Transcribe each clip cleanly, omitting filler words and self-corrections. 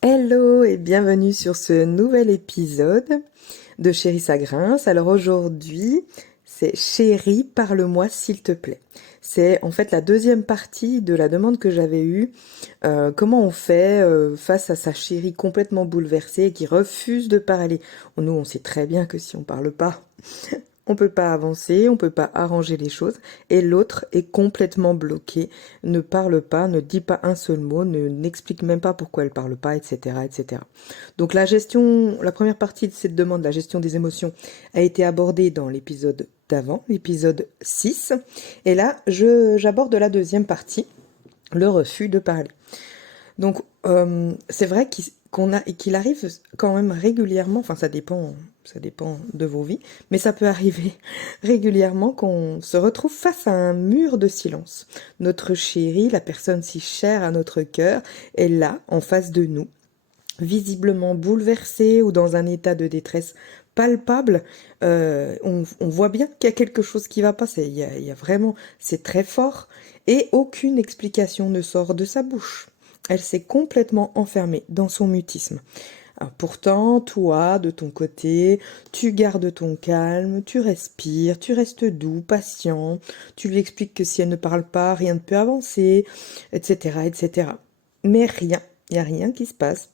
Hello et bienvenue sur ce nouvel épisode de Chérie ça grince. Alors aujourd'hui, c'est Chérie, parle-moi s'il te plaît. C'est en fait la deuxième partie de la demande que j'avais eue. Comment on fait face à sa chérie complètement bouleversée et qui refuse de parler? Nous, on sait très bien que si on parle pas, on peut pas avancer, on peut pas arranger les choses, et l'autre est complètement bloqué, ne parle pas, ne dit pas un seul mot, n'explique même pas pourquoi elle parle pas, etc., etc. Donc la première partie de cette demande, la gestion des émotions, a été abordée dans l'épisode d'avant, l'épisode 6, et là, j'aborde la deuxième partie, le refus de parler. Donc, c'est vrai qu'il arrive quand même régulièrement, enfin ça dépend de vos vies, mais ça peut arriver régulièrement qu'on se retrouve face à un mur de silence. Notre chérie, la personne si chère à notre cœur, est là, en face de nous, visiblement bouleversée ou dans un état de détresse palpable. On voit bien qu'il y a quelque chose qui va pas, il y a vraiment, c'est très fort, et aucune explication ne sort de sa bouche. Elle s'est complètement enfermée dans son mutisme. Alors pourtant, toi, de ton côté, tu gardes ton calme, tu respires, tu restes doux, patient, tu lui expliques que si elle ne parle pas, rien ne peut avancer, etc., etc. Mais rien, il n'y a rien qui se passe.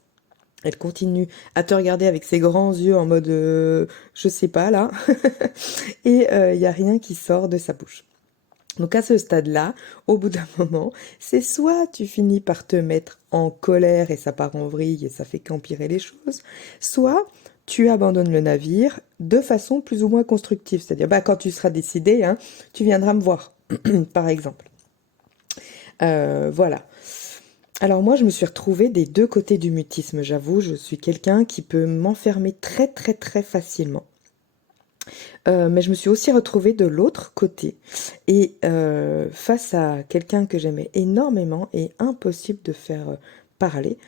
Elle continue à te regarder avec ses grands yeux en mode je sais pas là, et il n'y a rien qui sort de sa bouche. Donc à ce stade-là, au bout d'un moment, c'est soit tu finis par te mettre en colère et ça part en vrille et ça fait qu'empirer les choses, soit tu abandonnes le navire de façon plus ou moins constructive. C'est-à-dire, bah, quand tu seras décidé, hein, tu viendras me voir, par exemple. Voilà. Alors moi, je me suis retrouvée des deux côtés du mutisme, j'avoue, je suis quelqu'un qui peut m'enfermer très très très facilement. Mais je me suis aussi retrouvée de l'autre côté et face à quelqu'un que j'aimais énormément et impossible de faire parler.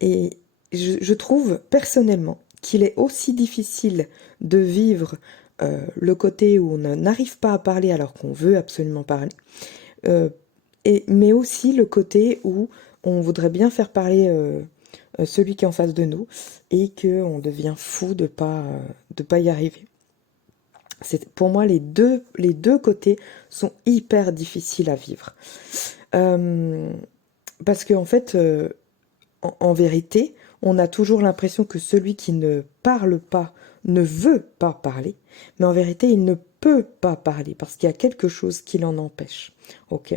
Et je trouve personnellement qu'il est aussi difficile de vivre le côté où on n'arrive pas à parler alors qu'on veut absolument parler, euh, mais aussi le côté où on voudrait bien faire parler celui qui est en face de nous et qu'on devient fou de pas y arriver. Pour moi, les deux côtés sont hyper difficiles à vivre. Euh, Parce qu'en fait, en vérité, on a toujours l'impression que celui qui ne parle pas ne veut pas parler, mais en vérité, il ne peut pas parler parce qu'il y a quelque chose qui l'en empêche. Ok.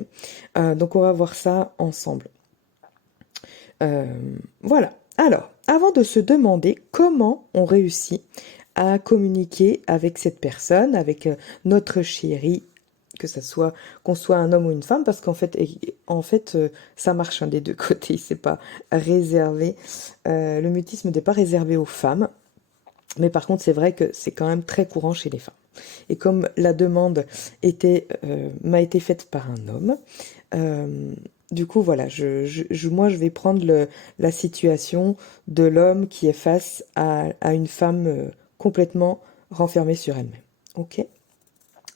Donc on va voir ça ensemble. Euh, voilà. Alors, avant de se demander comment on réussit à communiquer avec cette personne, avec notre chérie, que ça soit qu'on soit un homme ou une femme, parce qu'en fait, ça marche hein, des deux côtés. C'est pas réservé. Le mutisme n'est pas réservé aux femmes, mais par contre, c'est vrai que c'est quand même très courant chez les femmes. Et comme la demande m'a été faite par un homme, euh, du coup, voilà, moi, je vais prendre la situation de l'homme qui est face à une femme complètement renfermée sur elle-même. Ok?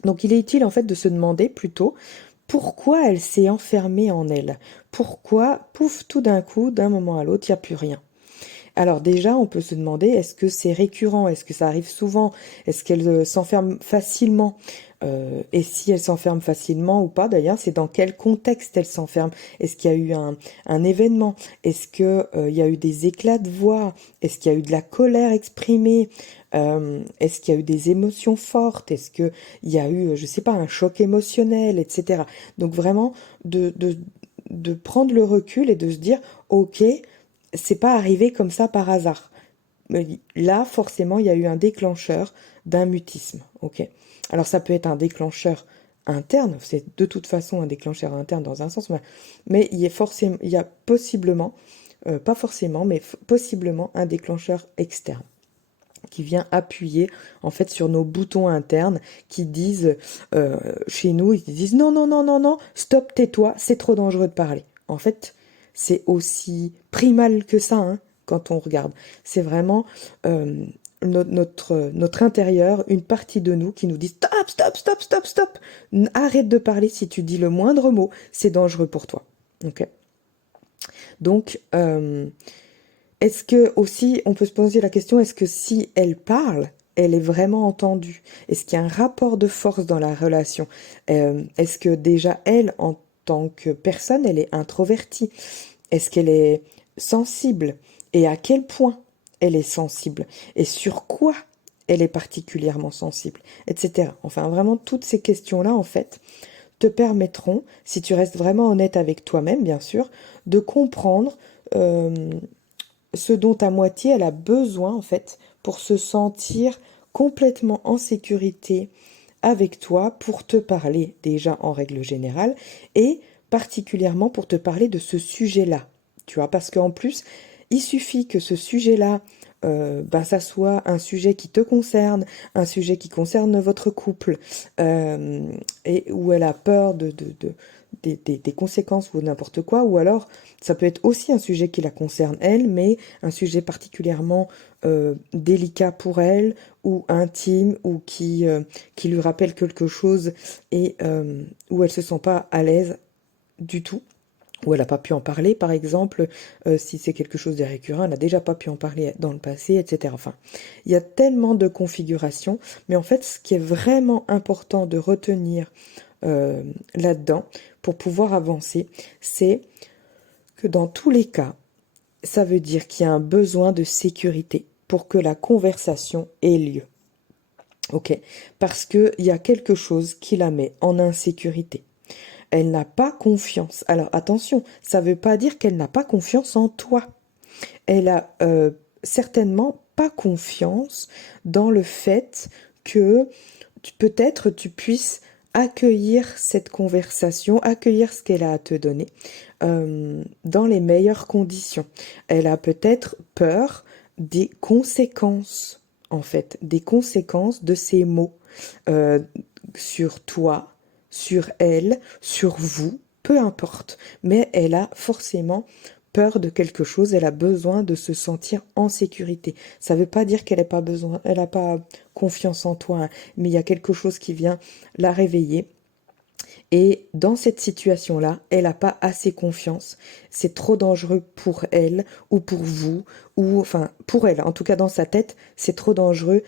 Donc, il est utile, en fait, de se demander plutôt pourquoi elle s'est enfermée en elle. Pourquoi, pouf, tout d'un coup, d'un moment à l'autre, il n'y a plus rien. Alors déjà, on peut se demander, est-ce que c'est récurrent? Est-ce que ça arrive souvent? Est-ce qu'elle s'enferme facilement? Et si elle s'enferme facilement ou pas, d'ailleurs, c'est dans quel contexte elle s'enferme? Est-ce qu'il y a eu un événement? Est-ce que, il y a eu des éclats de voix? Est-ce qu'il y a eu de la colère exprimée? Est-ce qu'il y a eu des émotions fortes? Est-ce qu'il y a eu, je sais pas, un choc émotionnel, etc. Donc vraiment, de prendre le recul et de se dire, ok, c'est pas arrivé comme ça par hasard. Mais là, forcément, il y a eu un déclencheur d'un mutisme. Ok. Alors, ça peut être un déclencheur interne, c'est de toute façon un déclencheur interne dans un sens, mais il y a possiblement, pas forcément, mais possiblement un déclencheur externe qui vient appuyer en fait sur nos boutons internes qui disent chez nous, ils disent non, non, non, non, non, stop, tais-toi, c'est trop dangereux de parler. En fait, c'est aussi primal que ça, hein, quand on regarde. C'est vraiment notre intérieur, une partie de nous qui nous dit stop, stop, stop, stop, stop, arrête de parler si tu dis le moindre mot, c'est dangereux pour toi. Ok. Donc, Est-ce que aussi, on peut se poser la question, est-ce que si elle parle, elle est vraiment entendue? Est-ce qu'il y a un rapport de force dans la relation? Est-ce que déjà elle, en tant que personne, elle est introvertie? Est-ce qu'elle est sensible? Et à quel point elle est sensible? Et sur quoi elle est particulièrement sensible? Etc. Enfin, vraiment, toutes ces questions-là, en fait, te permettront, si tu restes vraiment honnête avec toi-même, bien sûr, de comprendre euh, ce dont ta moitié elle a besoin en fait pour se sentir complètement en sécurité avec toi, pour te parler déjà en règle générale et particulièrement pour te parler de ce sujet-là. Tu vois, parce qu'en plus, il suffit que ce sujet-là, ça soit un sujet qui te concerne, un sujet qui concerne votre couple, et où elle a peur des conséquences ou n'importe quoi, ou alors ça peut être aussi un sujet qui la concerne elle, mais un sujet particulièrement délicat pour elle, ou intime, ou qui lui rappelle quelque chose et où elle se sent pas à l'aise du tout, où elle n'a pas pu en parler, par exemple, si c'est quelque chose de récurrent, elle n'a déjà pas pu en parler dans le passé, etc. Enfin, il y a tellement de configurations, mais en fait, ce qui est vraiment important de retenir euh, là-dedans, pour pouvoir avancer, c'est que dans tous les cas, ça veut dire qu'il y a un besoin de sécurité pour que la conversation ait lieu. Ok? Parce qu'il y a quelque chose qui la met en insécurité. Elle n'a pas confiance. Alors attention, ça ne veut pas dire qu'elle n'a pas confiance en toi. Elle a certainement pas confiance dans le fait que peut-être tu puisses accueillir cette conversation, accueillir ce qu'elle a à te donner dans les meilleures conditions. Elle a peut-être peur des conséquences, en fait, des conséquences de ces mots euh, sur toi, sur elle, sur vous, peu importe. Mais elle a forcément peur de quelque chose, elle a besoin de se sentir en sécurité. Ça ne veut pas dire qu'elle n'a pas besoin, elle n'a pas confiance en toi, hein, mais il y a quelque chose qui vient la réveiller. Et dans cette situation-là, elle n'a pas assez confiance. C'est trop dangereux pour elle ou pour vous, ou enfin pour elle. En tout cas, dans sa tête, c'est trop dangereux,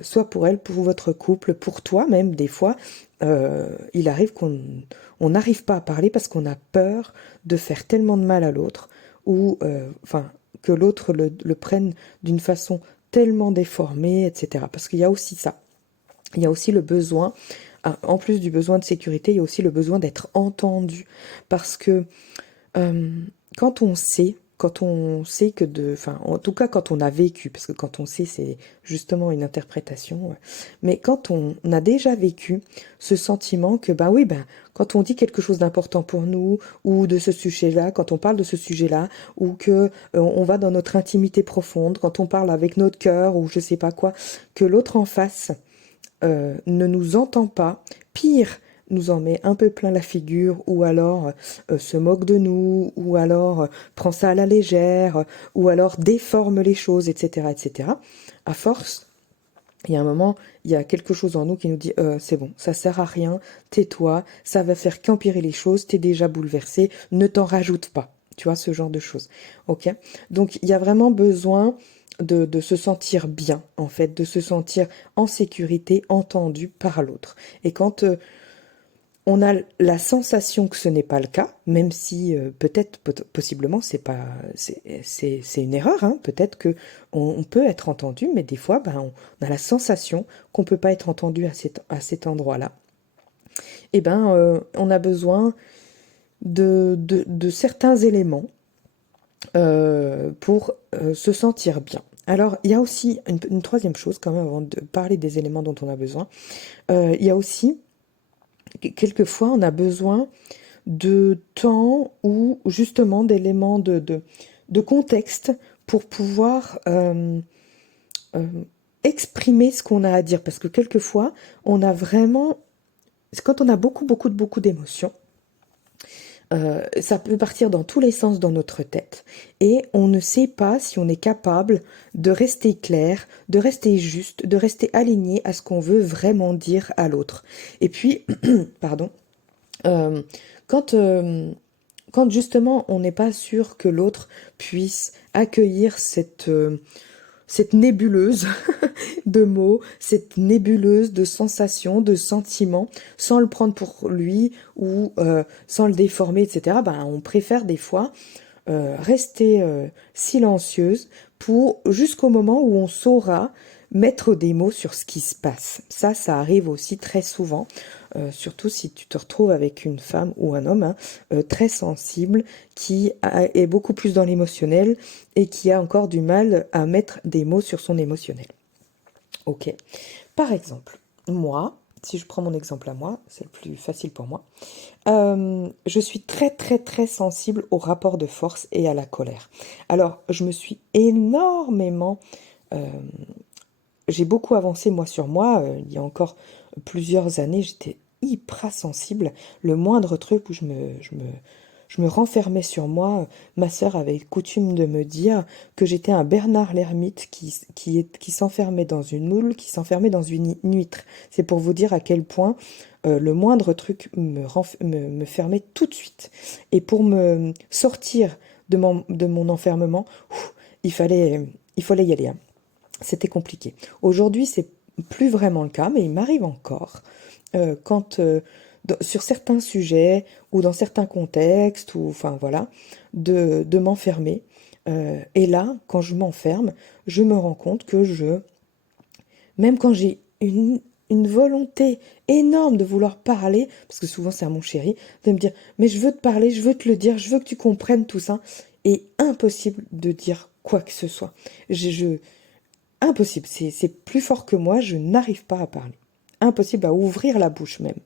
soit pour elle, pour votre couple, pour toi même. Des fois, il arrive qu'on n'arrive pas à parler parce qu'on a peur de faire tellement de mal à l'autre, ou enfin que l'autre le prenne d'une façon tellement déformée, etc. Parce qu'il y a aussi ça. Il y a aussi le besoin, en plus du besoin de sécurité, il y a aussi le besoin d'être entendu. Parce que euh, quand on sait que enfin, en tout cas quand on a vécu, parce que quand on sait, c'est justement une interprétation, ouais. Mais quand on a déjà vécu ce sentiment que, bah oui, ben, quand on dit quelque chose d'important pour nous, ou de ce sujet-là, quand on parle de ce sujet-là, ou que on va dans notre intimité profonde, quand on parle avec notre cœur, ou je sais pas quoi, que l'autre en face ne nous entend pas, pire, nous en met un peu plein la figure, ou alors se moque de nous, ou alors prend ça à la légère, ou alors déforme les choses, etc., etc. À force, il y a un moment, il y a quelque chose en nous qui nous dit c'est bon, ça sert à rien, tais-toi, ça va faire qu'empirer les choses, t'es déjà bouleversé, ne t'en rajoute pas. Tu vois, ce genre de choses. Ok? Donc, il y a vraiment besoin de se sentir bien, en fait, de se sentir en sécurité, entendu par l'autre. Et quand on a la sensation que ce n'est pas le cas, même si peut-être, possiblement, c'est une erreur, hein. Peut-être que on peut être entendu, mais des fois, ben, on a la sensation qu'on peut pas être entendu à cet endroit-là. Et ben, on a besoin de certains éléments pour se sentir bien. Alors, il y a aussi une troisième chose, quand même, avant de parler des éléments dont on a besoin. Il y a aussi, quelquefois, on a besoin de temps ou justement d'éléments de contexte pour pouvoir euh, exprimer ce qu'on a à dire. Parce que quelquefois, on a vraiment, quand on a beaucoup d'émotions, ça peut partir dans tous les sens dans notre tête et on ne sait pas si on est capable de rester clair, de rester juste, de rester aligné à ce qu'on veut vraiment dire à l'autre. Et puis, pardon, euh, quand, euh, quand justement on n'est pas sûr que l'autre puisse accueillir cette nébuleuse de mots, cette nébuleuse de sensations, de sentiments, sans le prendre pour lui ou sans le déformer, etc. Ben, on préfère des fois rester silencieuse pour jusqu'au moment où on saura mettre des mots sur ce qui se passe. Ça arrive aussi très souvent, surtout si tu te retrouves avec une femme ou un homme très sensible, est beaucoup plus dans l'émotionnel et qui a encore du mal à mettre des mots sur son émotionnel. Ok. Par exemple, moi, si je prends mon exemple à moi, c'est le plus facile pour moi, je suis très très très sensible au rapport de force et à la colère. Alors, je me suis énormément euh, j'ai beaucoup avancé moi sur moi. Il y a encore plusieurs années, j'étais hyper sensible. Le moindre truc où je me renfermais sur moi, ma sœur avait coutume de me dire que j'étais un Bernard l'ermite qui s'enfermait dans une moule, qui s'enfermait dans une huître. C'est pour vous dire à quel point le moindre truc me fermait tout de suite. Et pour me sortir de mon enfermement, il fallait y aller, hein. C'était compliqué. Aujourd'hui, c'est plus vraiment le cas, mais il m'arrive encore quand sur certains sujets ou dans certains contextes, ou enfin voilà, de m'enfermer. Et là, quand je m'enferme, je me rends compte que même quand j'ai une volonté énorme de vouloir parler, parce que souvent c'est à mon chéri, de me dire, mais je veux te parler, je veux te le dire, je veux que tu comprennes tout ça, et impossible de dire quoi que ce soit. Impossible, c'est plus fort que moi, je n'arrive pas à parler. Impossible à ouvrir la bouche même.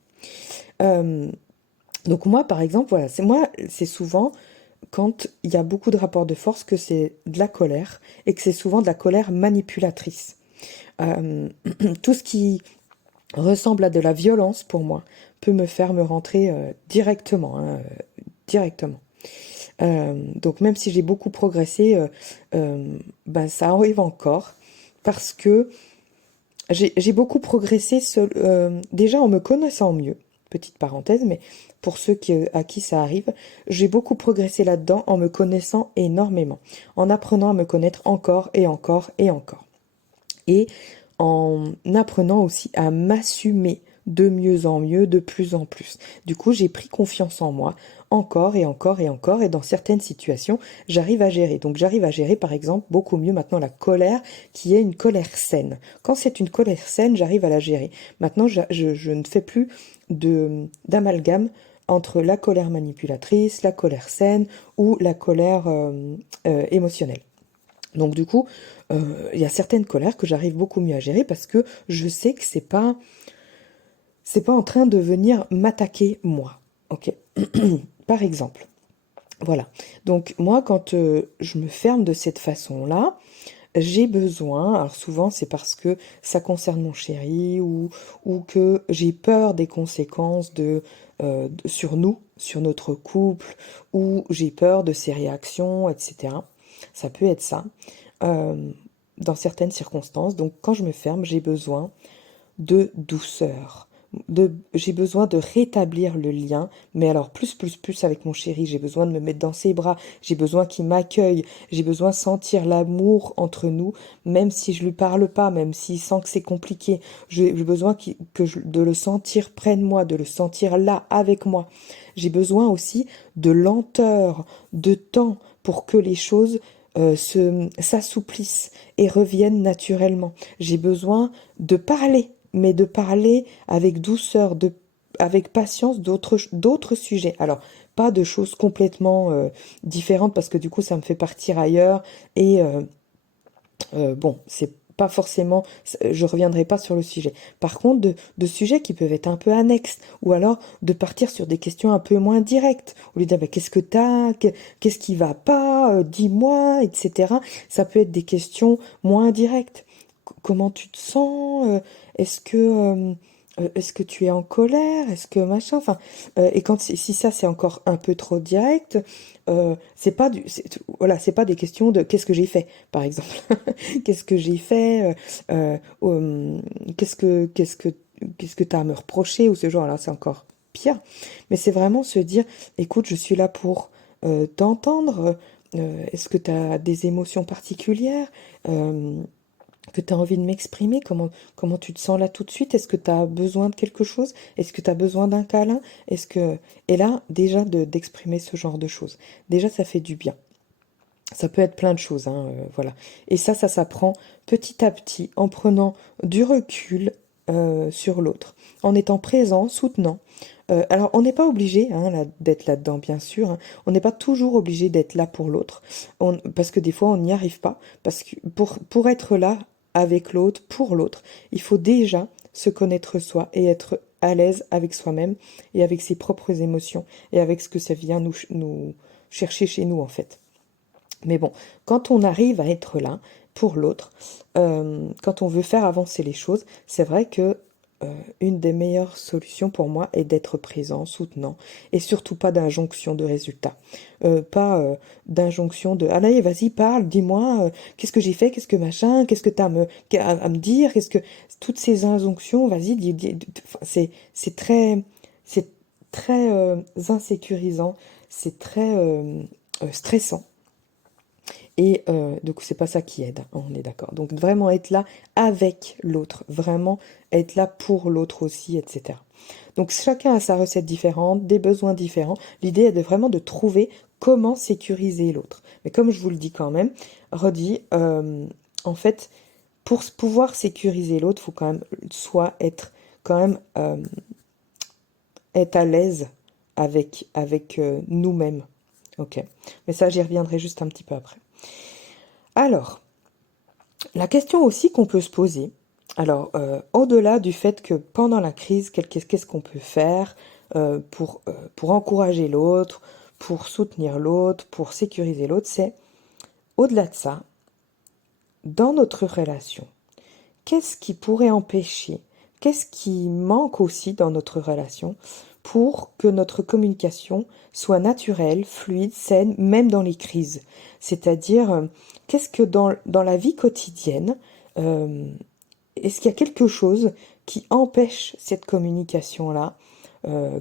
Euh, donc moi, par exemple, voilà, c'est souvent quand il y a beaucoup de rapports de force que c'est de la colère et que c'est souvent de la colère manipulatrice. Euh, tout ce qui ressemble à de la violence pour moi peut me faire me rentrer directement, hein, directement. Donc même si j'ai beaucoup progressé, ben, ça arrive encore parce que j'ai beaucoup progressé déjà en me connaissant mieux, petite parenthèse, mais pour ceux à qui ça arrive, j'ai beaucoup progressé là-dedans en me connaissant énormément, en apprenant à me connaître encore et encore et encore. Et en apprenant aussi à m'assumer de mieux en mieux, de plus en plus. Du coup, j'ai pris confiance en moi, encore et encore et encore, et dans certaines situations, j'arrive à gérer. Donc j'arrive à gérer, par exemple, beaucoup mieux maintenant la colère, qui est une colère saine. Quand c'est une colère saine, j'arrive à la gérer. Maintenant, je ne fais plus d'amalgame entre la colère manipulatrice, la colère saine ou la colère émotionnelle. Donc du coup, il y a certaines colères que j'arrive beaucoup mieux à gérer parce que je sais que c'est pas en train de venir m'attaquer moi. Ok. Par exemple, voilà. Donc moi, quand je me ferme de cette façon-là, j'ai besoin, alors souvent c'est parce que ça concerne mon chéri ou que j'ai peur des conséquences sur nous, sur notre couple, ou j'ai peur de ses réactions, etc. Ça peut être ça, euh, dans certaines circonstances. Donc quand je me ferme, j'ai besoin de douceur. J'ai besoin de rétablir le lien, mais alors plus avec mon chéri, j'ai besoin de me mettre dans ses bras, j'ai besoin qu'il m'accueille, j'ai besoin de sentir l'amour entre nous, même si je lui parle pas, même s'il sent que c'est compliqué, j'ai besoin de le sentir près de moi, de le sentir là avec moi. J'ai besoin aussi de lenteur, de temps pour que les choses s'assouplissent et reviennent naturellement. J'ai besoin de parler, mais de parler avec douceur, avec patience d'autres sujets. Alors, pas de choses complètement différentes parce que du coup, ça me fait partir ailleurs et bon, c'est pas forcément, je reviendrai pas sur le sujet. Par contre, de sujets qui peuvent être un peu annexes, ou alors de partir sur des questions un peu moins directes, au lieu de dire bah, qu'est-ce que t'as, qu'est-ce qui va pas, dis-moi, etc. Ça peut être des questions moins directes. Comment tu te sens? Est-ce que tu es en colère? Est-ce que machin? Enfin, et si ça c'est encore un peu trop direct, voilà, c'est pas des questions de qu'est-ce que j'ai fait, par exemple. Qu'est-ce que j'ai fait? Qu'est-ce que t'as à me reprocher ou ce genre là, c'est encore pire. Mais c'est vraiment se dire, écoute, je suis là pour t'entendre. Est-ce que tu as des émotions particulières que tu as envie de m'exprimer? Comment tu te sens là tout de suite? Est-ce que tu as besoin de quelque chose? Est-ce que tu as besoin d'un câlin? Est-ce que... Et là, déjà, d'exprimer ce genre de choses. Déjà, ça fait du bien. Ça peut être plein de choses, hein, voilà. Et ça s'apprend petit à petit, en prenant du recul sur l'autre, en étant présent, soutenant. Alors, on n'est pas obligé d'être là-dedans, bien sûr, hein. On n'est pas toujours obligé d'être là pour l'autre, parce que des fois, on n'y arrive pas. Parce que pour être là avec l'autre, pour l'autre, il faut déjà se connaître soi et être à l'aise avec soi-même et avec ses propres émotions et avec ce que ça vient nous chercher chez nous, en fait. Mais bon, quand on arrive à être là pour l'autre, quand on veut faire avancer les choses, c'est vrai que une des meilleures solutions pour moi est d'être présent, soutenant, et surtout pas d'injonction de résultat. Pas d'injonction de allez, vas-y, parle, dis-moi, qu'est-ce que j'ai fait, qu'est-ce que machin, qu'est-ce que tu as à me dire, qu'est-ce que. Toutes ces injonctions, vas-y, enfin, c'est très insécurisant, c'est très stressant. Et donc c'est pas ça qui aide, hein, on est d'accord. Donc vraiment être là avec l'autre, vraiment être là pour l'autre aussi, etc. Donc chacun a sa recette différente, des besoins différents. L'idée est vraiment de trouver comment sécuriser l'autre. Mais comme je vous le dis quand même, redis, en fait, pour pouvoir sécuriser l'autre, il faut quand même soit être quand même être à l'aise avec nous-mêmes. Ok. Mais ça, j'y reviendrai juste un petit peu après. Alors, la question aussi qu'on peut se poser, alors au-delà du fait que pendant la crise, qu'est-ce qu'on peut faire pour encourager l'autre, pour soutenir l'autre, pour sécuriser l'autre, c'est au-delà de ça, dans notre relation, qu'est-ce qui pourrait empêcher, qu'est-ce qui manque aussi dans notre relation pour que notre communication soit naturelle, fluide, saine, même dans les crises. C'est-à-dire, qu'est-ce que dans la vie quotidienne, euh, est-ce qu'il y a quelque chose qui empêche cette communication-là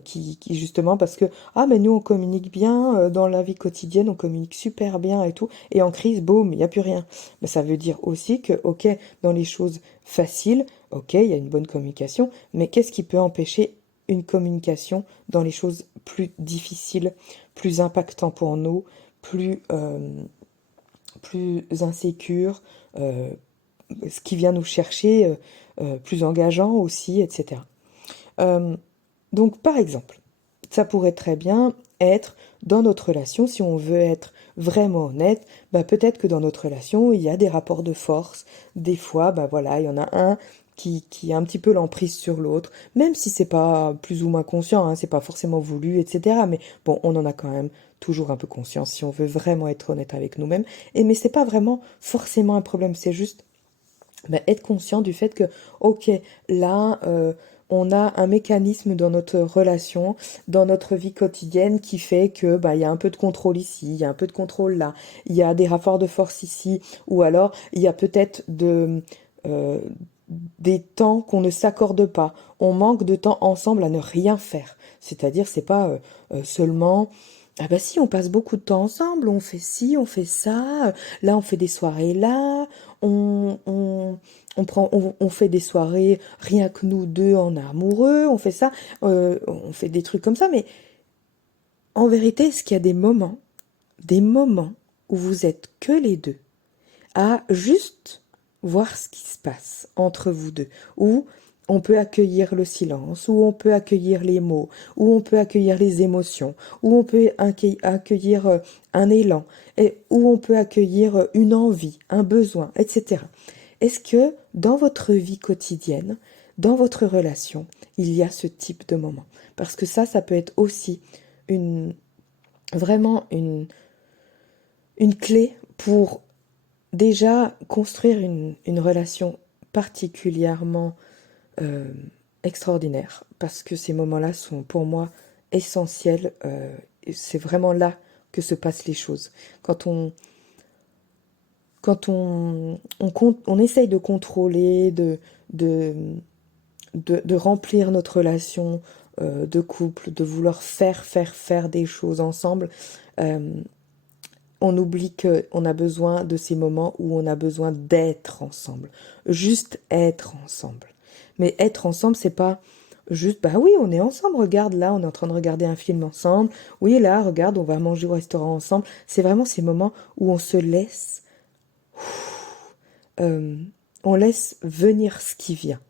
qui justement parce que ah mais nous on communique bien dans la vie quotidienne, on communique super bien et tout, et en crise boum il n'y a plus rien. Mais ça veut dire aussi que ok, dans les choses faciles, ok, il y a une bonne communication, mais qu'est-ce qui peut empêcher une communication dans les choses plus difficiles, plus impactantes pour nous, plus insécures, euh, ce qui vient nous chercher, plus engageant aussi, etc. Euh, donc, par exemple, ça pourrait très bien être dans notre relation, si on veut être vraiment honnête, bah peut-être que dans notre relation, il y a des rapports de force. Des fois, bah voilà, il y en a un qui a un petit peu l'emprise sur l'autre, même si c'est pas plus ou moins conscient, hein, c'est pas forcément voulu, etc. Mais bon, on en a quand même toujours un peu conscience si on veut vraiment être honnête avec nous-mêmes. Et mais c'est pas vraiment forcément un problème, c'est juste bah, être conscient du fait que, ok, là, on a un mécanisme dans notre relation, dans notre vie quotidienne qui fait que, bah, il y a un peu de contrôle ici, il y a un peu de contrôle là, il y a des rapports de force ici, ou alors il y a peut-être euh, des temps qu'on ne s'accorde pas. On manque de temps ensemble à ne rien faire. C'est-à-dire, c'est pas seulement ah bah si, on passe beaucoup de temps ensemble, on fait ci, on fait ça, là on fait des soirées là, on fait des soirées rien que nous deux en amoureux, on fait ça, on fait des trucs comme ça, mais en vérité, est-ce qu'il y a des moments où vous êtes que les deux, à juste voir ce qui se passe entre vous deux, où on peut accueillir le silence, où on peut accueillir les mots, où on peut accueillir les émotions, où on peut accueillir un élan, et où on peut accueillir une envie, un besoin, etc. Est-ce que dans votre vie quotidienne, dans votre relation, il y a ce type de moment? Parce que ça peut être aussi une, vraiment une clé pour déjà construire une relation particulièrement euh, extraordinaire, parce que ces moments-là sont pour moi essentiels. Et c'est vraiment là que se passent les choses. Quand on, on essaye de contrôler, de, de remplir notre relation de couple, de vouloir faire des choses ensemble, euh, on oublie qu'on a besoin de ces moments où on a besoin d'être ensemble. Juste être ensemble. Mais être ensemble, c'est pas juste, bah oui, on est ensemble, regarde, là, on est en train de regarder un film ensemble. Oui, là, regarde, on va manger au restaurant ensemble. C'est vraiment ces moments où on se laisse, euh, on laisse venir ce qui vient.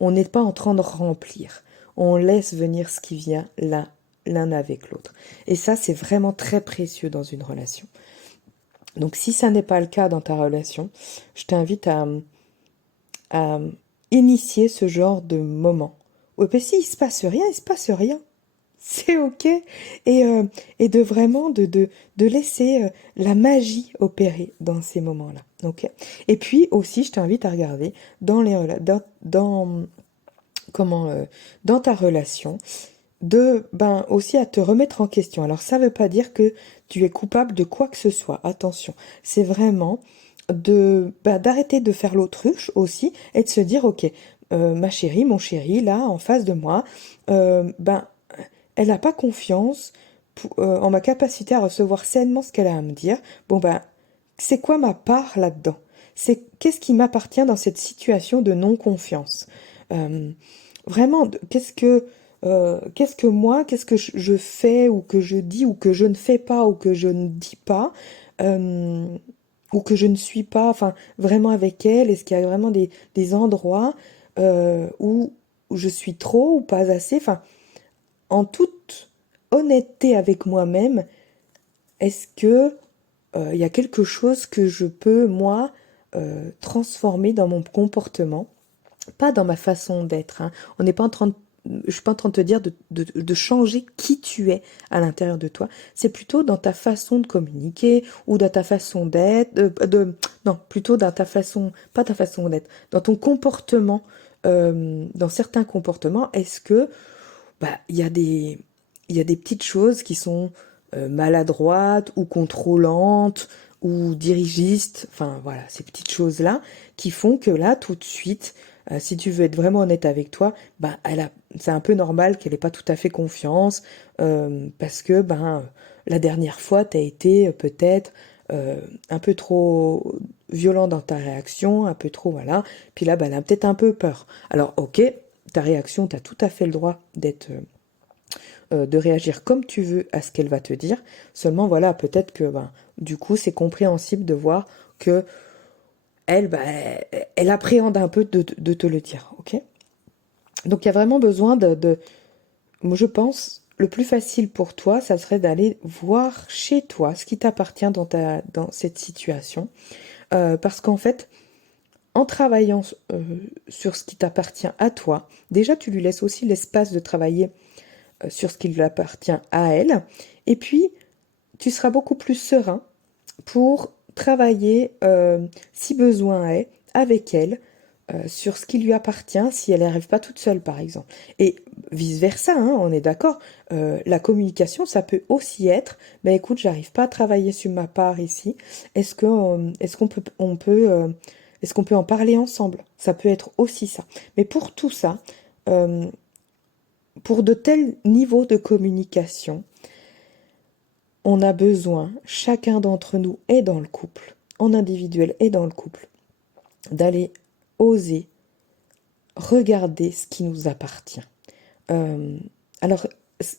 On n'est pas en train de remplir. On laisse venir ce qui vient là, l'un avec l'autre. Et ça, c'est vraiment très précieux dans une relation. Donc si ça n'est pas le cas dans ta relation, je t'invite à initier ce genre de moment. Ouais, puis si il se passe rien, il se passe rien. C'est ok. Et de vraiment de laisser la magie opérer dans ces moments-là. Ok. Et puis aussi, je t'invite à regarder dans comment dans ta relation aussi à te remettre en question. Alors ça veut pas dire que tu es coupable de quoi que ce soit. Attention, c'est vraiment d'arrêter de faire l'autruche aussi et de se dire ok, ma chérie, mon chéri, là en face de moi, elle n'a pas confiance en ma capacité à recevoir sainement ce qu'elle a à me dire. Bon c'est quoi ma part là-dedans? C'est qu'est-ce qui m'appartient dans cette situation de non-confiance? Euh, Vraiment, qu'est-ce que moi, qu'est-ce que je fais ou que je dis ou que je ne fais pas ou que je ne dis pas euh, ou que je ne suis pas, enfin, vraiment avec elle? Est-ce qu'il y a vraiment des endroits où je suis trop ou pas assez? Enfin, en toute honnêteté avec moi-même, est-ce que il y a quelque chose que je peux, moi, transformer dans mon comportement? Pas dans ma façon d'être, hein. On n'est pas en train de, je suis pas en train de te dire de changer qui tu es à l'intérieur de toi. C'est plutôt dans ta façon de communiquer ou dans ta façon d'être, non, plutôt dans ta façon, pas ta façon d'être, dans ton comportement, dans certains comportements. Est-ce que, il y a des petites choses qui sont maladroites ou contrôlantes ou dirigistes, enfin voilà, ces petites choses-là qui font que là, tout de suite, si tu veux être vraiment honnête avec toi, c'est un peu normal qu'elle ait pas tout à fait confiance parce que la dernière fois, tu as été peut-être un peu trop violent dans ta réaction, un peu trop, voilà. Puis là, elle a peut-être un peu peur. Alors, ok, ta réaction, tu as tout à fait le droit de réagir comme tu veux à ce qu'elle va te dire. Seulement, voilà, peut-être que du coup, c'est compréhensible de voir que elle, elle appréhende un peu de te le dire, ok? Donc, il y a vraiment besoin moi, je pense, le plus facile pour toi, ça serait d'aller voir chez toi ce qui t'appartient dans cette situation. Parce qu'en fait, en travaillant sur ce qui t'appartient à toi, déjà, tu lui laisses aussi l'espace de travailler sur ce qui lui appartient à elle. Et puis, tu seras beaucoup plus serein pour travailler, si besoin est, avec elle, sur ce qui lui appartient, si elle n'arrive pas toute seule, par exemple. Et vice-versa, hein, on est d'accord. La communication, ça peut aussi être, écoute, j'arrive pas à travailler sur ma part ici. Est-ce qu'on peut, est-ce qu'on peut en parler ensemble? Ça peut être aussi ça. Mais pour tout ça, euh, pour de tels niveaux de communication, on a besoin, chacun d'entre nous est dans le couple, en individuel et dans le couple, d'aller oser regarder ce qui nous appartient. Euh, alors,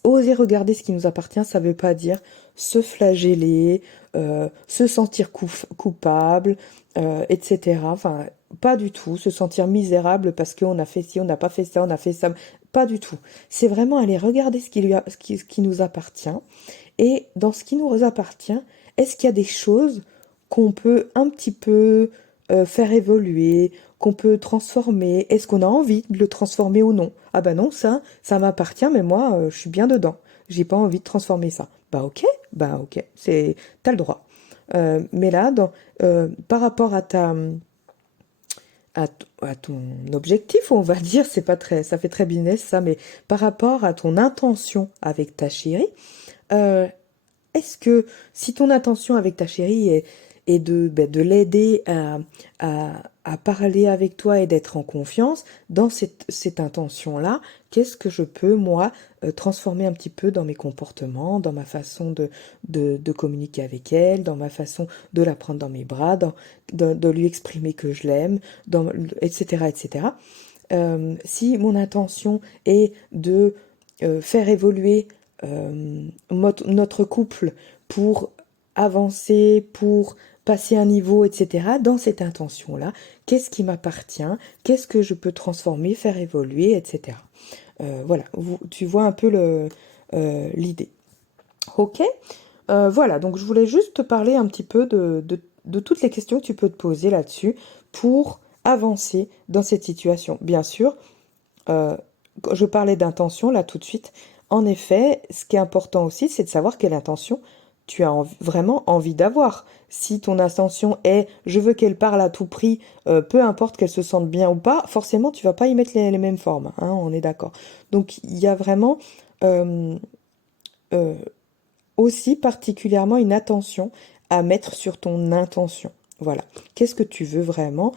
oser regarder ce qui nous appartient, ça ne veut pas dire se flageller, se sentir coupable, etc. Enfin, pas du tout, se sentir misérable parce qu'on a fait ci, on n'a pas fait ça, on a fait ça. Pas du tout. C'est vraiment aller regarder ce qui nous appartient. Et dans ce qui nous appartient, est-ce qu'il y a des choses qu'on peut un petit peu faire évoluer, qu'on peut transformer? Est-ce qu'on a envie de le transformer ou non? Ah bah non, ça m'appartient, mais moi, je suis bien dedans. J'ai pas envie de transformer ça. Bah ok, t'as le droit. Mais là, par rapport à ton objectif, on va dire, c'est pas très, ça fait très business ça, mais par rapport à ton intention avec ta chérie, euh, est-ce que si ton intention avec ta chérie et de l'aider à parler avec toi et d'être en confiance dans cette intention-là. Qu'est-ce que je peux, moi, transformer un petit peu dans mes comportements, dans ma façon de communiquer avec elle, dans ma façon de la prendre dans mes bras, de lui exprimer que je l'aime, etc., etc. Si mon intention est de faire évoluer notre couple pour avancer, pour passer un niveau, etc., dans cette intention-là, qu'est-ce qui m'appartient, qu'est-ce que je peux transformer, faire évoluer, etc. Voilà, tu vois un peu l'idée. Ok. Voilà, donc je voulais juste te parler un petit peu de toutes les questions que tu peux te poser là-dessus pour avancer dans cette situation. Bien sûr, je parlais d'intention là tout de suite. En effet, ce qui est important aussi, c'est de savoir quelle intention tu as vraiment envie d'avoir. Si ton intention est je veux qu'elle parle à tout prix, peu importe qu'elle se sente bien ou pas, forcément tu vas pas y mettre les mêmes formes, hein, on est d'accord. Donc il y a vraiment euh, euh, aussi particulièrement une attention à mettre sur ton intention. Voilà. Qu'est-ce que tu veux vraiment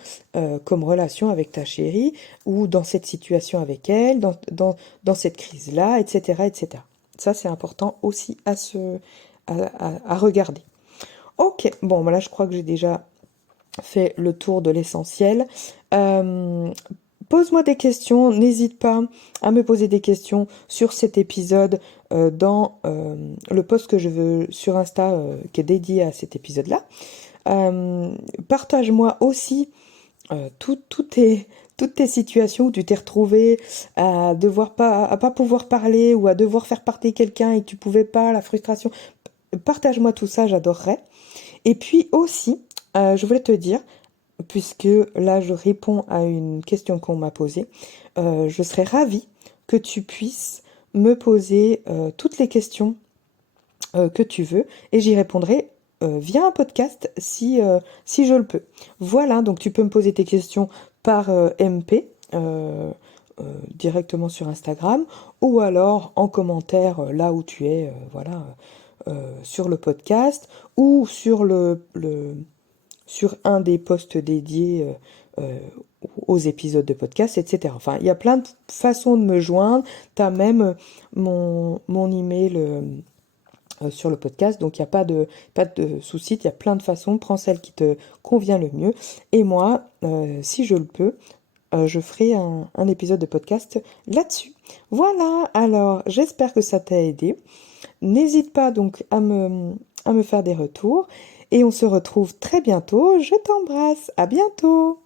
comme relation avec ta chérie ou dans cette situation avec elle, dans cette crise-là, etc., etc. Ça, c'est important aussi à regarder. Ok, bon, là, je crois que j'ai déjà fait le tour de l'essentiel. Euh, Pose-moi des questions, n'hésite pas à me poser des questions sur cet épisode dans le post que je veux sur Insta qui est dédié à cet épisode-là. Partage-moi aussi toutes tes situations où tu t'es retrouvé à pas pouvoir parler ou à devoir faire parler quelqu'un et que tu pouvais pas, la frustration. Partage-moi tout ça, j'adorerais. Et puis aussi, je voulais te dire, puisque là je réponds à une question qu'on m'a posée, je serais ravie que tu puisses me poser toutes les questions que tu veux et j'y répondrai via un podcast si je le peux. Voilà, donc tu peux me poser tes questions par MP. Directement sur Instagram ou alors en commentaire là où tu es voilà sur le podcast ou sur un des posts dédiés aux épisodes de podcast, etc. Enfin, il y a plein de façons de me joindre. Tu as même mon email sur le podcast, donc il n'y a pas de souci, il y a plein de façons. Prends celle qui te convient le mieux. Et moi, si je le peux, je ferai un épisode de podcast là-dessus. Voilà, alors j'espère que ça t'a aidé. N'hésite pas donc à me faire des retours et on se retrouve très bientôt. Je t'embrasse, à bientôt!